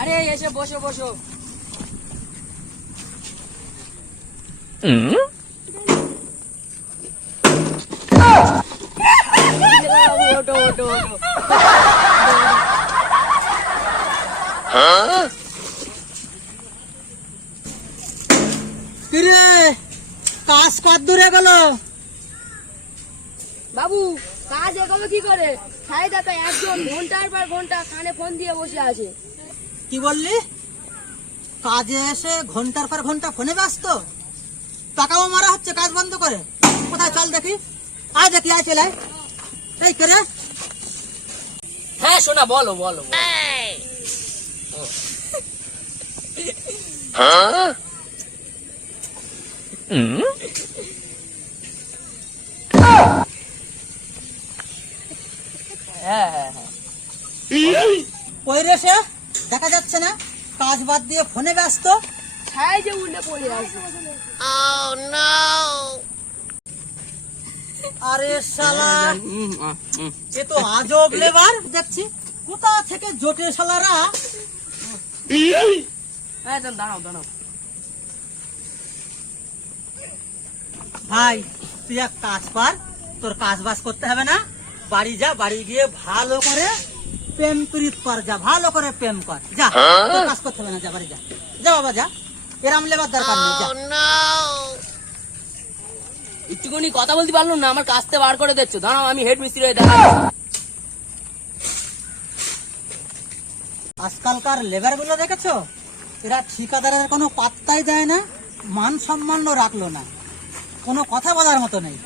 আরে এসে বসো বসো। ওটো ওটো ওটো। কিরে কাজ কত দূরে গেল? বাবু কাজ এগোলো কি করে? সাই দেখা একজন ঘন্টার পর ঘন্টা কানে ফোন দিয়ে বসে আছে। কি বললি? কাজে এসে ঘন্টার পর ঘন্টা ফোনে ব্যস্ত? টাকাও মারা হচ্ছে কাজ বন্ধ করে। কোথায় চল দেখি, আয় দেখি, আয় চলে আয়। এই করে হ্যাঁ শোনা, বলো বলো। হ্যাঁ হ্যাঁ হ্যাঁ। কই রে সে? দেখা যাচ্ছে না, কাজ বাদ দিয়ে ফোনে ব্যস্ত। ছাই যে উল্টে পড়ে আছে। আরে শালা, এ তো আজব লেবার দেখছি। কোথা থেকে জোটে শালারা? হ্যাঁ দাঁড়াও দাঁড়াও। ভাই তুই এক কাজ পার, তোর কাজ বাজ করতে হবে না। বাড়ি যা, বাড়ি গিয়ে ভালো করে প্রেম প্রীত কর, যা ভালো করে প্রেম কর, যা। তোর কাজ করতে হবে না, যা বাড়ি যা, যা বাবা যা। এরাম লেবার দরকার নেই, যা। একটুখানি কথা বলতে পারলো না, আমার কাজতে বার করে দিচ্ছ। দাঁড়াও আমি হেড মিস্ত্রি হয়ে দেখা। আজকালকার লেবার গুলো দেখেছো? এরা ঠিকাদারের কোনো পাত্তাই দেয় না, মান সম্মানও রাখলো না, কোনো কথা বলার মতো নেই।